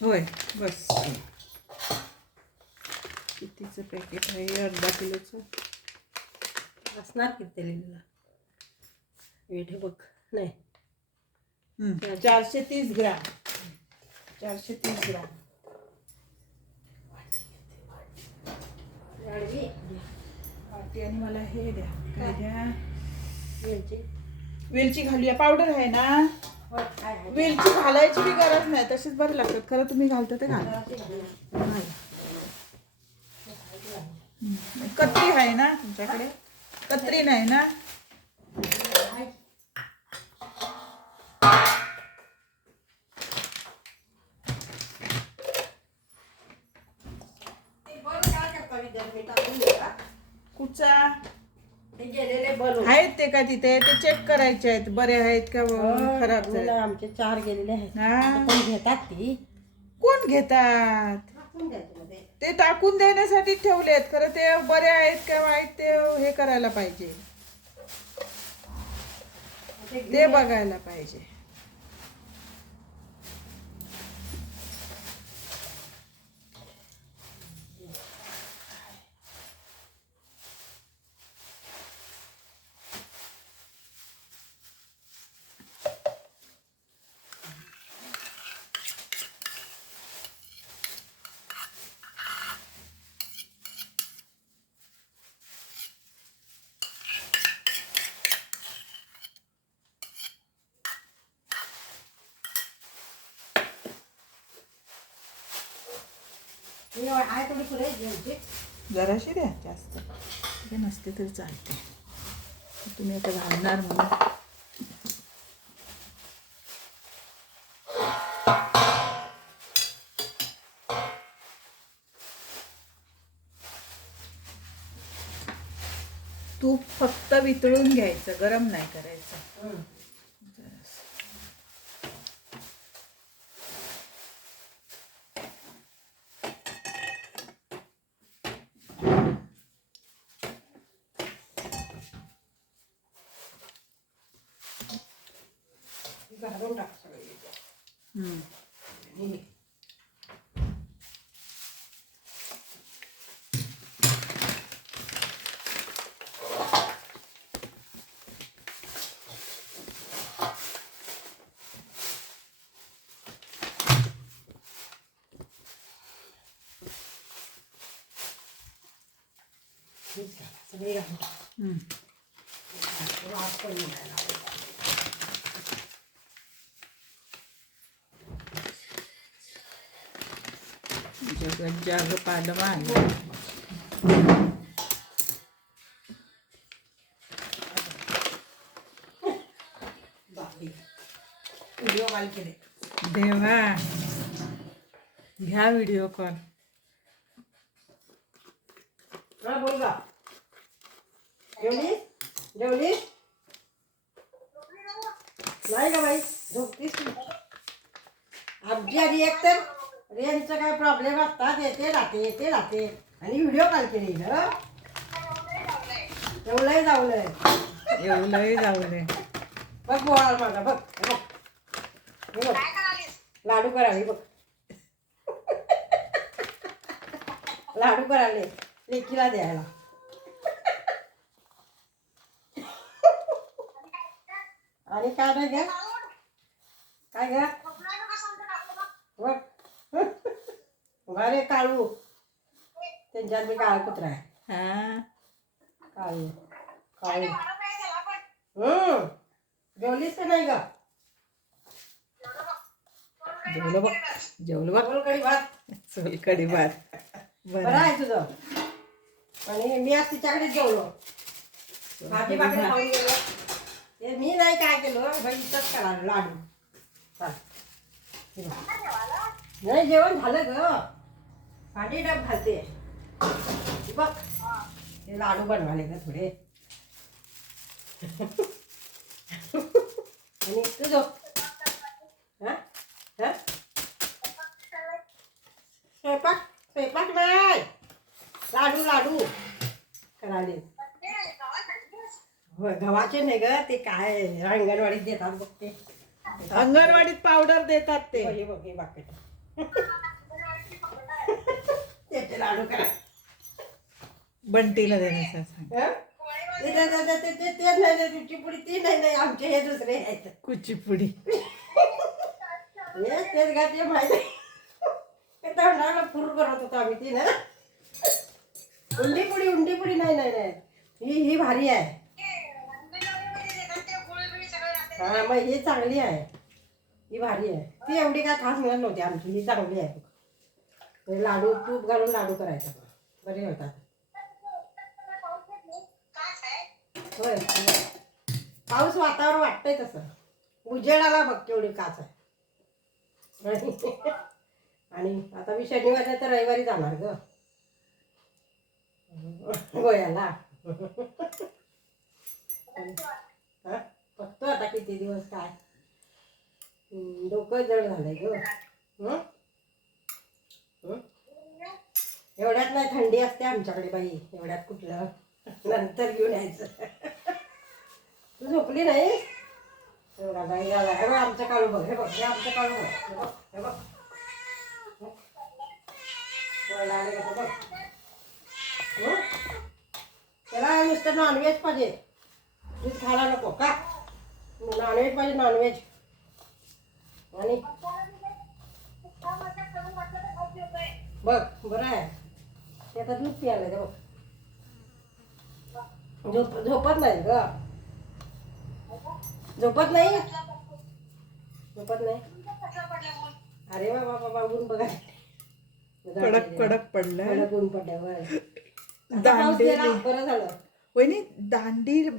होय बस. कितीचं पॅकेट आहे? अर्धा किलोचं असणार किती लिहिलेलं वेट हे बघ. नाही 430 ग्राम. 430 ग्राम. वाढवी वाटी आणि मला हे द्या. काय द्या? वेलची. वेलची घालूया. पावडर आहे ना? होय काय आहे? वेलची घालायची बी गरज नाही, तशीच बरं लागतात. खरं तुम्ही घालता ते घाला. कत्री आहे ना तुमच्याकडे? कत्री नाही ना? कुठचा गेलेले बलून आहेत ते का तिथे? ते चेक करायचे आहेत, बरे आहेत का खराब झाले. आमचे 4 गेलेले आहेत. हा. कोण घेतात ती? कोण घेतात? टाकून द्यायचे मध्ये. ते टाकून देण्यासाठी ठेवलेत. खरं ते बरे आहेत का वाईट ते हे करायला पाहिजे, ते बघायला पाहिजे. आहे थोडी पुढे घ्यायची. जराशी द्या, जास्त ते नसते तरी चालते. तुम्ही आता घालणार म्हणून. तूप फक्त वितळून घ्यायचं, गरम नाही करायचं. घालून टाक सगळे. सगळे घालून टाक. वास पण निघायला लागला. जगत जाग पालवान. व्हिडिओ कॉल केले. देवा घ्या व्हिडिओ कॉल. हा बोल का. जेवलीस? जेवलीस नाही का बाई? झोपतीस तू? आमची आधी एक तर रेंजचा काय प्रॉब्लेम असतात, येते राहते आणि व्हिडिओ कॉल केली ना. जेवलंय जावलंय एवढंही जाऊले. बघ बोळा माझा बघ. हे बघ लाडू कराले बघ. लाडू कराले लेकीला द्यायला. आणि काय नाही घ्या. काय घ्या बघ. अरे काळू त्यांच्यात मी काळा कुत्रा आहे. हा काळू काळू. जेवलीस का नाही ग? जेवलं बघ. जेवलं बघ. सोलकढी भात. सोलकढी भात. बरं आहे तुझं. आणि मी आज तिच्याकडे जेवलो. भाजी भाकरी खाऊन गेलो. ते मी नाही काय केलं बाई, इथंच करा लाडू. चाल. नाही जेवण झालं ग. भाजी डब घालते बघ. ते लाडू बनवाले ग थोडे. आणि तुझं हा हा स्वयंपाक नाही. लाडू लाडू कराले. होय गव्हाचे नाही ग. ते काय अंगणवाडीत देतात बघ ते. अंगणवाडीत पावडर देतात ते. हे बघ हे बाकेट. त्याचे लाडू करा. बंटीला देण्याचं सांग. हं? ते नाही चिपुडी ती नाही आमचे हे दुसरे आहेत. कुचीपुडी. हे तेच घातले माहिती. ते तोंडाला फुर करत होतो आम्ही ती ना. उंडी पुडी नाही. ही भारी आहे. हा मग ही चांगली आहे. ही भारी आहे. ती एवढी काय खास मिळत नव्हती आमची. ही चांगली आहे. लाडू तूप घालून लाडू करायचं बरे होतात. होय पाऊस वातावरण वाटतंय तसं. उजेडाला बघ केवढी काच आहे. आणि आता मी शनिवारी तर रविवारी जाणार ग गोव्याला. हा बघतो आता किती दिवस काय. डोकं जड झालंय ग. एवढ्यात नाही थंडी असते आमच्याकडे बाई. एवढ्यात कुठलं नंतर घेऊन यायचं. तू झोपली नाही. एवढा बाई आला. हे बघ आमचं काळू बघ. हे बघ हे आमचं काळू बघ. हे बघ बघ. त्याला नुसतं नॉनव्हेज पाहिजे. दूध खायला नको का. नॉनव्हेज पाहिजे नॉनव्हेज. आणि बघ बरं आहे. ते आता दूध प्यायला बघ. झोपत नाही ग. झोपत नाही. अरे बाबा ऊन बघा. कडक पडलाय. ऊन पडल्यावर दांडी बरं झालं. वहिनी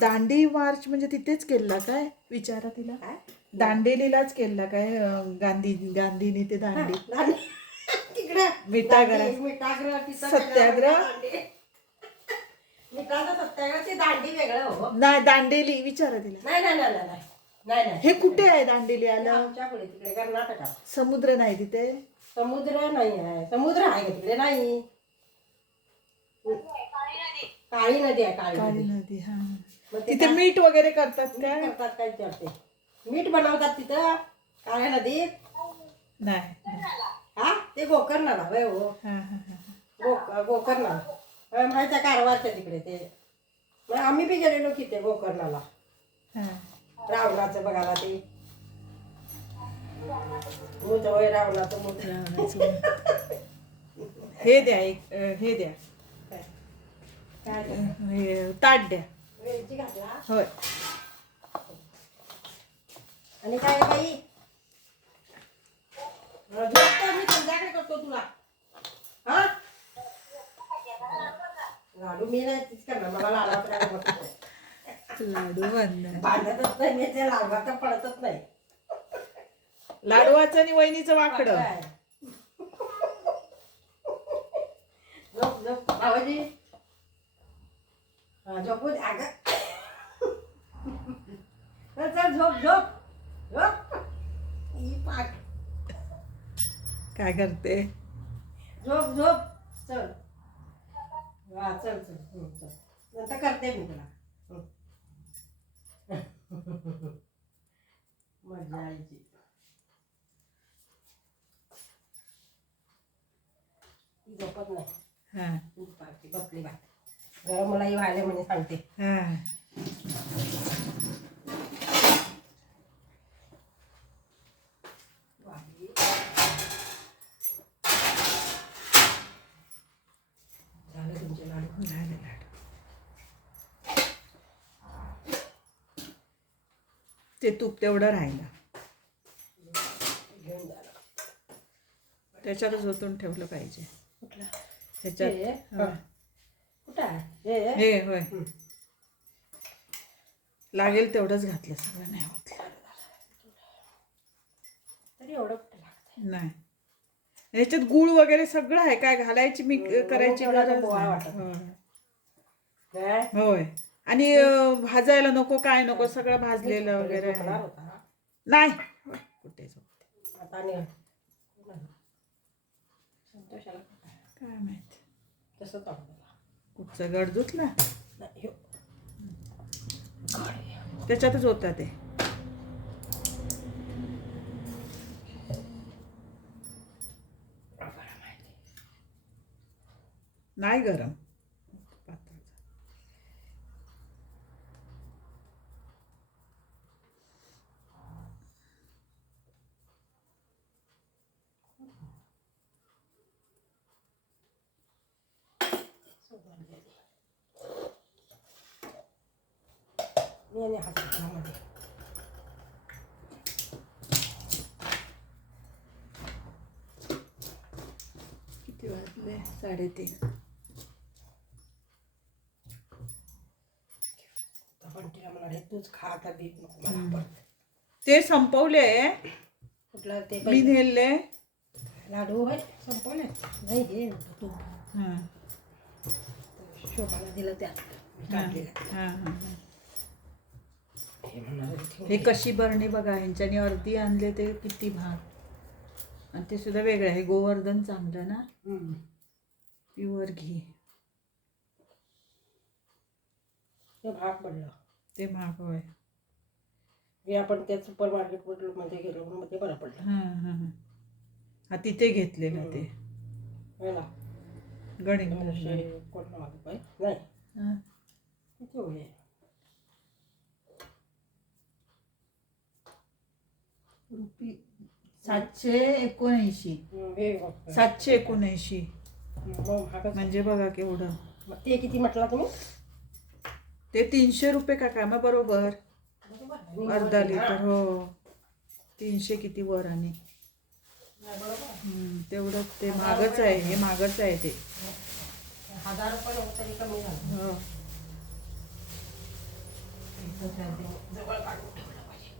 दांडी मार्च म्हणजे तिथेच केला काय विचारा तिला. दांडेलीलाच केला काय. गांधीने ते दांडी तिकडे मिठागृह सत्याग्रह. मिठाचा सत्याग्रह ते दांडी वेगळं हो. नाही दांडेली विचारा तिला. नाही हे कुठे आहे दांडेली आलं. आमच्या पुढे तिकडे कर्नाटकात. समुद्र नाही तिथे. समुद्र नाही आहे. समुद्र आहे का तिकडे. नाही काळी नदी आहे. काळी नदी. हा मग ते तिथे मीठ वगैरे करतात काय. करतात काय विचारते. मीठ बनवतात तिथं काळ्या नदीत. नाही. हा ते गोकर्णाला वय हो. गोकर्णाला माहिती आहे कारवारच्या तिकडे ते. मग आम्ही बी गेलेलो की ते गोकर्णाला. रावणाचं बघायला ते मूत होय रावणाचं मूत. हे द्या एक हे द्या ताट द्या. वेलची घातला. होय. आणि काय बाई झोपतो मी संध्याकाळी करतो तुला. हा लाडू मी नाही तीच करणार. मला लाडू बांधतच नाही मी. ते लाडवाचं पडतच नाही. लाडवाचं आणि वहिनीचं वाकडं. झोप भावाजी. झोपू दे अगं. चल झोप ही पाठ. काय करते. झोप चल. हा चल नंतर करते मी तुला. मजा यायची. झोपत नाही. बसली बा गरम मलाही व्हायला म्हणे सांगते. झाले तुमचे लाडू. ते तूप तेवढं राहिलं. घेऊन जा. त्याच्यातच ओतून ठेवलं पाहिजे. त्याच्यात कुठं आहे हे होय. लागेल तेवढंच घातलं. सगळं नाही होत. तरी एवढं कुठं लागतं. नाही याच्यात गुळ वगैरे सगळं आहे. काय घालायची मी करायची गरज होय. आणि भाजायला नको काय नको. सगळं भाजलेलं वगैरे नाही. कुठे आता काय माहित. तसं कुठचं गड धुतला. त्याच्यातच होता ते. नाही गरम. मी आणि हातामध्ये किती वाजले? 3:30. पण तिला मला तूच खा आता बीप नको मला पण. ते संपवले. कुठलं ते मी नेले लाडू होय संपवले नाही हे तू हां शोभाला दिलं त्यात काढलेलं. हां हां. हे म्हणणार हे कशी बरणी बघा, ह्यांच्यानी अर्धी आणले ते किती महाग. आणि ते सुद्धा वेगळं आहे. गोवर्धन चांगलं ना, प्युअर घी. ते भाग पडलं ते महाग होय. हे आपण त्या सुपर मार्केट मध्ये गेलो मग ते बरं पडलं. हां हां हां. हा तिथे घेतलेलं ते है ना गणित. 900 रुपये नाही हां किती होईल 779. हे 779 महागच. म्हणजे बघा केवढं. मग ते किती म्हटला तुम्ही? ते 300 रुपये का काय मग बरोबर. अर्धा लिटर हो 300 किती वर आणि तेवढं ते महागच आहे. हे महागच आहे ते 1000 रुपये तरी कमी झालं. हो. जवळ काढून ठेवलं पाहिजे.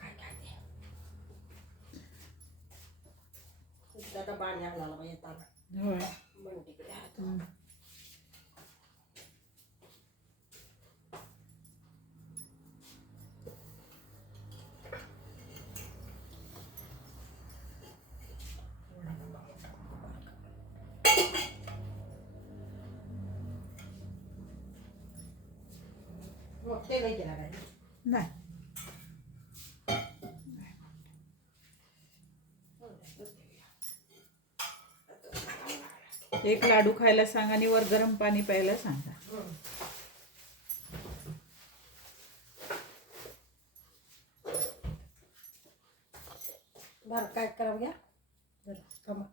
काय काय ते आता पाणी आणायला पाहिजे येताना होय. मग तिकडे मग ते नाही केला काय नाही. एक लाडू खायला सांग आणि वर गरम पाणी प्यायला सांगा. बरं काय करावं घ्या थांबा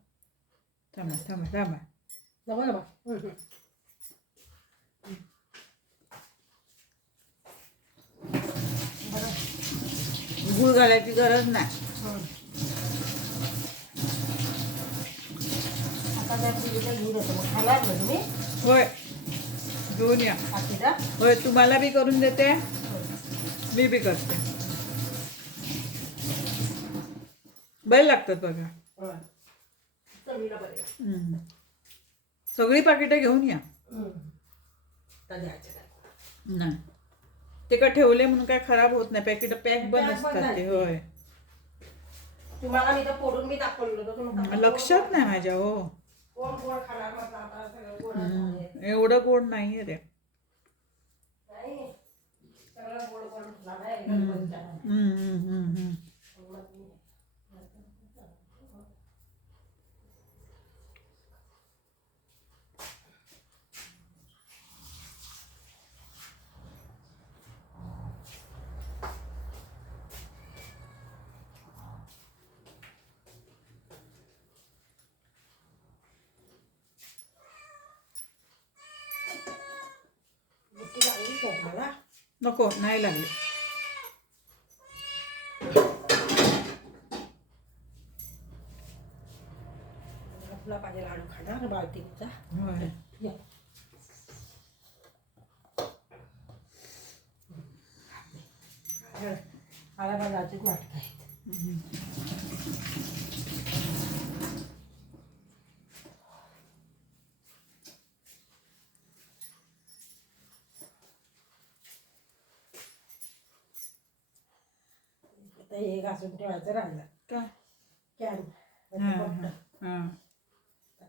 थांबा थांबा थांबा. जमा जमा गुळ घालायची गरज नाही. आता त्या पुरीला घेऊन येतो मग खाणार ना तुम्ही होय घेऊन या. आतीला होय तुम्हाला बी करून देते मी बी करते. बरे लागतात बघा. चवीला बरे सगळी पाकिटं घेऊन या. नाही ते का ठेवले म्हणून काय खराब होत नाही. पॅकेट पॅक बंद असतात ते. होय तुम्हाला मी तर फोडून मी दाखवलं होतं लक्षात नाही माझ्या. हो कोण कोण खाणार म्हटलं आता सगळं गोड एवढं गोड नाहीये ते. नाही सगळं गोड गोड म्हटलं नाही. मला नको नाही लागले. आपला पाहिजे लाडू खाणार बाळतीचा. होय आला बाजारचीच नाटक आहेत. हे घासून ठेवायचं राहिलं का कॅन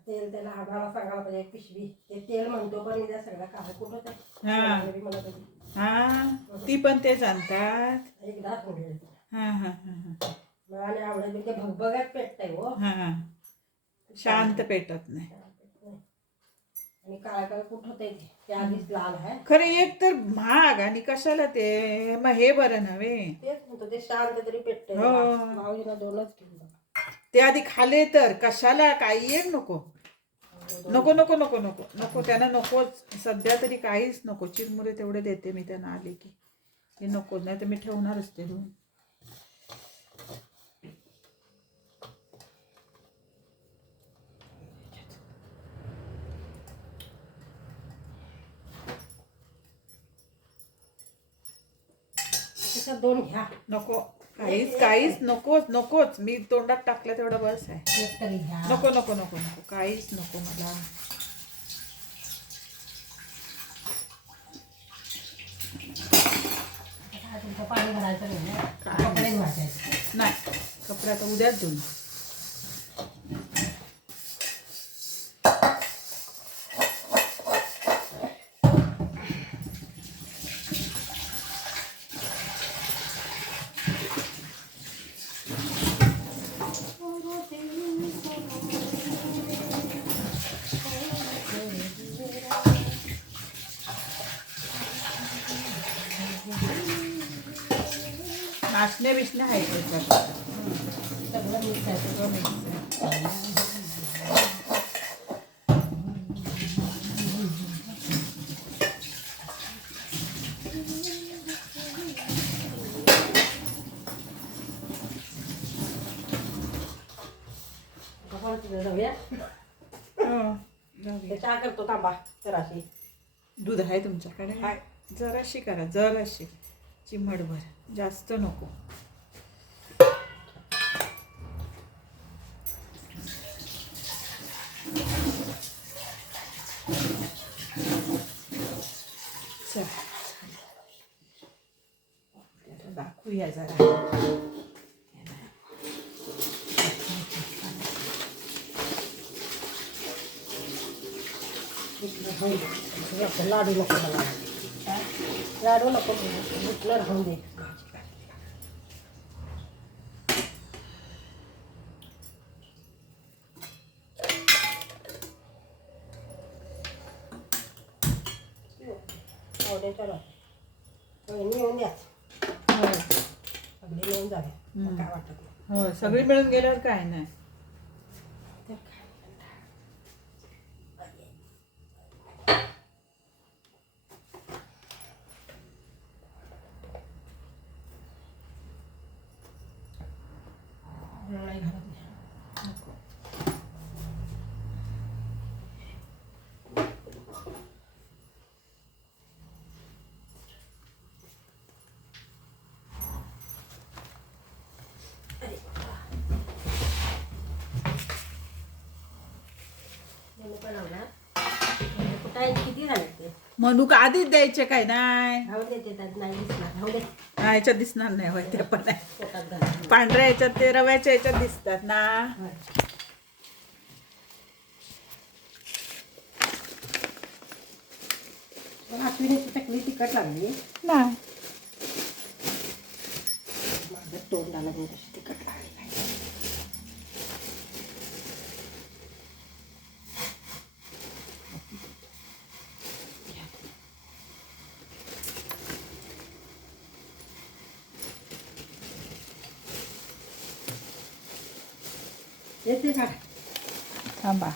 तेल त्याला आणायला सांगायला पाहिजे एक पिशवी. ते तेल म्हणतो पण त्या सगळ्या काय कुठं ते मला हा ती पण तेच आणतात. एकदा थोडी हा हा हा हा मला आवडत ते भगभगात पेटतंय हो. हा शांत पेटत नाही. आणि काळा काळ कुठं होते ते आधीच लाल आहे. खरं एक तर महाग आणि कशाला ते, मग हे बरं नव्हे. तेच म्हणतो ते शांत तरी पेटते. हो. भाऊजीला 2च घेऊन बघा. ते आधी खाले तर कशाला काही एक नको नको नको नको नको नको त्यांना नकोच. सध्या तरी काहीच नको. चिरमुरे तेवढे देते मी त्यांना आले की. हे नको, नाही तर मी ठेवणारच ते दोन. त्याच्यात 2 घ्या. नको काहीच काहीच नकोच नकोच. मी तोंडात टाकलं तेवढं बस आहे. एक तरी घ्या. नको नको नको नको काहीच नको मला. आता तुमचं पाणी भरायचं नाही ना? कपडे धुवायचे. नाही, कपडे आता उद्याच धुवून. नाचणे बिचणे आहे त्याच्यात. सगळं मिक्स आहे. सगळं मिक्स आहे. जाऊया. हो, जाऊया. चहा करतो थांबा जराशी. दूध आहे तुमच्याकडे? हाय. जराशी करा, जराशी चिमटभर, जास्त नको. चल दाखवूया जरा. लाडू नको मला. लाडू नको बुटलं राहून दे. चला येऊन द्या. हो सगळे मिळून जावे. काय वाटत नाही. हो, सगळी मिळून गेल्यावर काय नाही. नाही घरात नाही. किती झाले ते? मनुका आधीच द्यायचे काय नाही. राहू दे ते त्यात नाही दिसणार. राहू दे. ह्याच्यात दिसणार नाही. होय ते पण आहे. पोटात घाल. पांढऱ्या ह्याच्यात ते रव्याच्या ह्याच्यात दिसतात ना. अश्विनीची चकली तिखट लागली. नाही. माझं तोंडाला मी कशी तिखट लागली नाही. येते का? थांबा.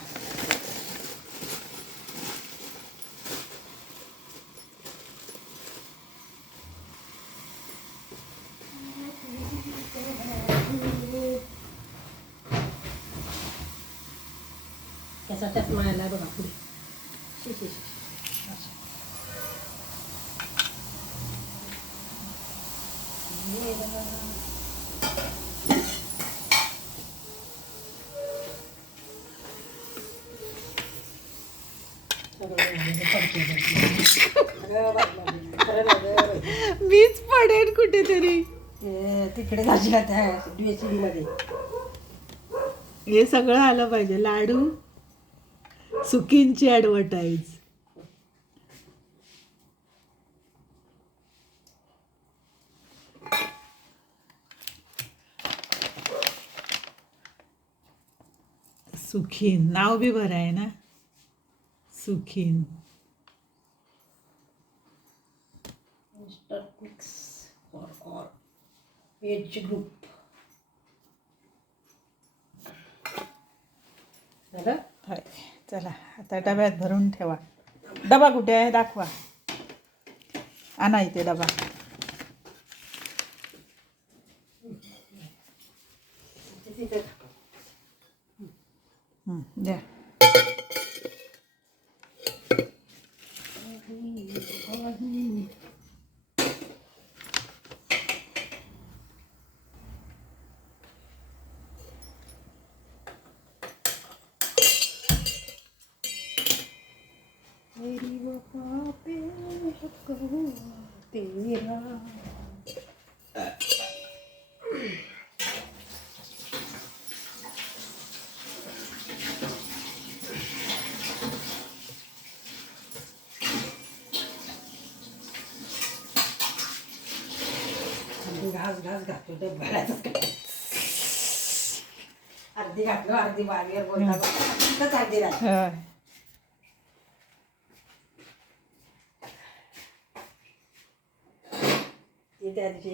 त्याचा चष्मा यायला बघा पुढे. शी शी शी. मीच पडेन कुठेतरी. तिकडे जायची का त्या ड्रेसिंग मध्ये. हे सगळं आलं पाहिजे. लाडू, सुकींची ऍडव्हर्टाईज. सुखीन नाव बी बरं आहे ना, Sukhin. Mister quiz for all age group. झालं? होय. चला आता डब्यात भरून ठेवा. डबा कुठे आहे दाखवा. आणा इथे डबा. तिथे द्या. मेरी वफा पे हक हुआ तेरा. घास घास घातलो ते भरायचं अर्धी घातलो अर्धी बारीवर बोलता अर्धी राहिली. होय. ती त्या दिवशी